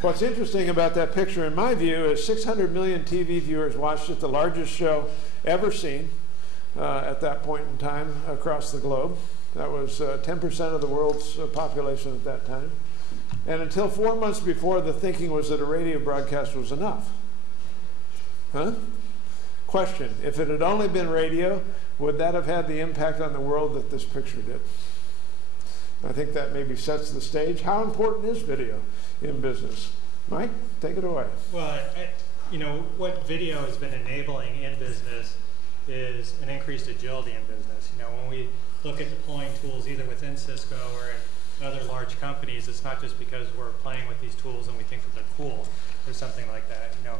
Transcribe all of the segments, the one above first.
What's interesting about that picture, in my view, is 600 million TV viewers watched it, the largest show ever seen at that point in time across the globe. That was 10% of the world's population at that time. And until 4 months before, the thinking was that a radio broadcast was enough. Huh? Question, if it had only been radio, would that have had the impact on the world that this picture did? I think that maybe sets the stage. How important is video in business? Mike, take it away. Well, you know, what video has been enabling in business is an increased agility in business. You know, when we look at deploying tools either within Cisco or in other large companies, it's not just because we're playing with these tools and we think that they're cool or something like that, you know.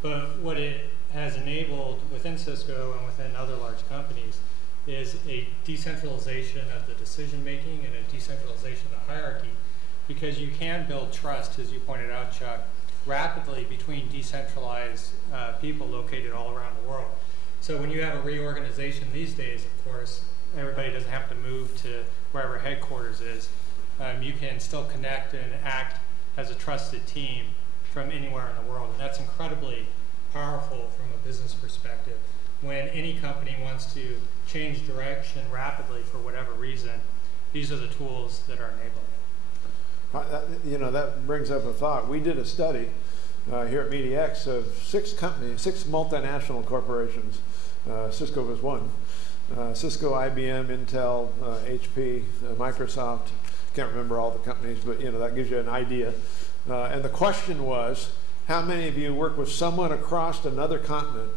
But what it has enabled within Cisco and within other large companies is a decentralization of the decision making and a decentralization of the hierarchy, because you can build trust, as you pointed out, Chuck, rapidly between decentralized people located all around the world. So when you have a reorganization these days, of course, everybody doesn't have to move to wherever headquarters is. You can still connect and act as a trusted team from anywhere in the world, and that's incredibly powerful from a business perspective. When any company wants to change direction rapidly for whatever reason, these are the tools that are enabling it. You know, that brings up a thought. We did a study here at MediaX of 6 companies, 6 multinational corporations. Cisco was one. Cisco, IBM, Intel, HP, Microsoft. Can't remember all the companies, but you know, that gives you an idea. And the question was, how many of you work with someone across another continent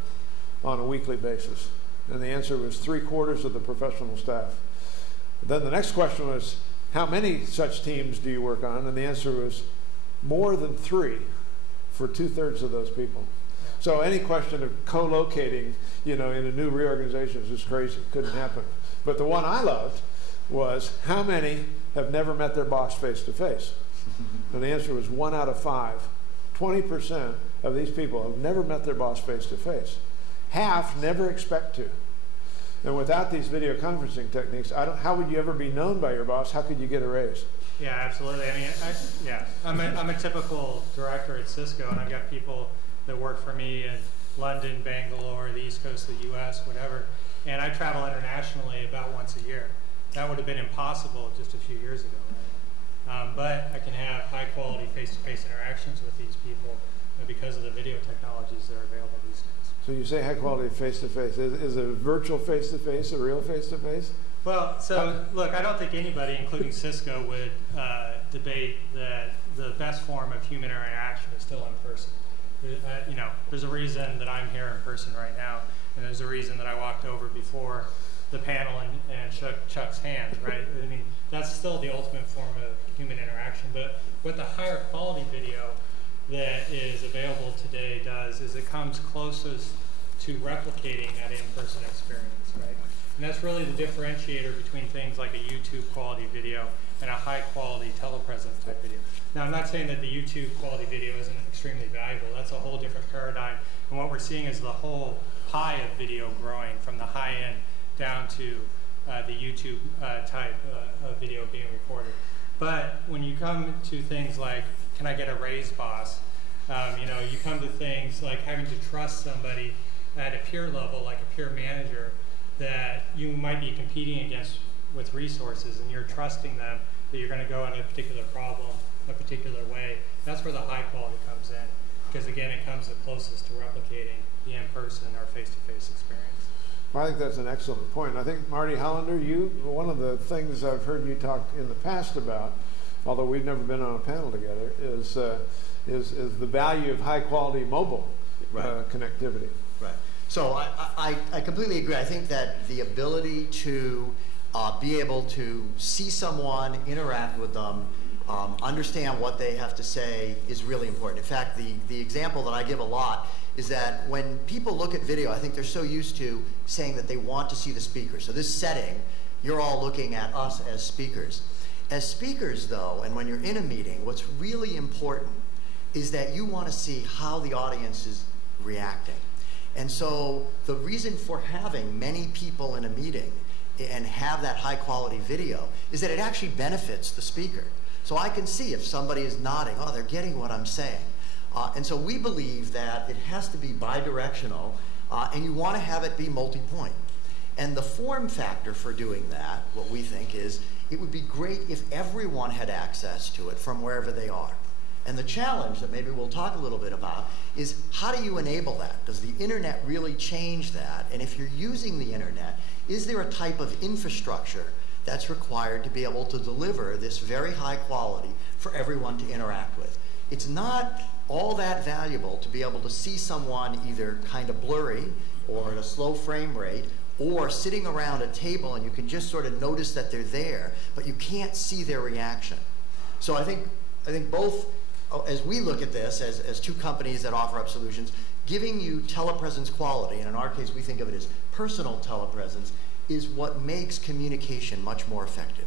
on a weekly basis? And the answer was 3/4 of the professional staff. Then the next question was, how many such teams do you work on? And the answer was more than 3 for 2/3 of those people. So any question of co-locating, you know, in a new reorganization is just crazy. Couldn't happen. But the one I loved was, how many have never met their boss face to face? And the answer was 1 out of 5. 20% of these people have never met their boss face to face. Half never expect to. And without these video conferencing techniques, how would you ever be known by your boss? How could you get a raise? Yeah, absolutely. I mean, I'm a typical director at Cisco, and I've got people that work for me in London, Bangalore, the East Coast of the US, whatever. And I travel internationally about once a year. That would have been impossible just a few years ago, right? But I can have high quality face-to-face interactions with these people because of the video technologies that are available these days. So you say high quality face-to-face. Is it a virtual face-to-face, a real face-to-face? Well, so look, I don't think anybody, including Cisco, would debate that the best form of human interaction is still in person. You know, there's a reason that I'm here in person right now, and there's a reason that I walked over before the panel and shook Chuck's hand, right? I mean, that's still the ultimate form of human interaction. But what the higher quality video that is available today does is it comes closest to replicating that in-person experience, right? And that's really the differentiator between things like a YouTube quality video and a high quality telepresence type video. Now, I'm not saying that the YouTube quality video isn't extremely valuable. That's a whole different paradigm. And what we're seeing is the whole pie of video growing from the high end down to the YouTube type of video being recorded. But when you come to things like, can I get a raise, boss? You know, you come to things like having to trust somebody at a peer level, like a peer manager, that you might be competing against with resources, and you're trusting them that you're going to go on a particular problem a particular way. That's where the high quality comes in, because again, it comes the closest to replicating the in-person or face-to-face experience. Well, I think that's an excellent point. I think, Marty Hollander, one of the things I've heard you talk in the past about, although we've never been on a panel together, is the value of high-quality mobile connectivity. Right. So I completely agree. I think that the ability to be able to see someone, interact with them, understand what they have to say is really important. In fact, the example that I give a lot is that when people look at video, I think they're so used to saying that they want to see the speaker. So this setting, you're all looking at us as speakers. As speakers, though, and when you're in a meeting, what's really important is that you want to see how the audience is reacting. And so the reason for having many people in a meeting and have that high quality video is that it actually benefits the speaker. So I can see if somebody is nodding, oh, they're getting what I'm saying. And so we believe that it has to be bidirectional, and you want to have it be multi-point. And the form factor for doing that, what we think is, it would be great if everyone had access to it from wherever they are. And the challenge that maybe we'll talk a little bit about is, how do you enable that? Does the internet really change that? And if you're using the internet, is there a type of infrastructure that's required to be able to deliver this very high quality for everyone to interact with? It's not all that valuable to be able to see someone either kind of blurry or at a slow frame rate, or sitting around a table and you can just sort of notice that they're there, but you can't see their reaction. So I think both, as we look at this as two companies that offer up solutions, giving you telepresence quality, and in our case we think of it as personal telepresence, is what makes communication much more effective.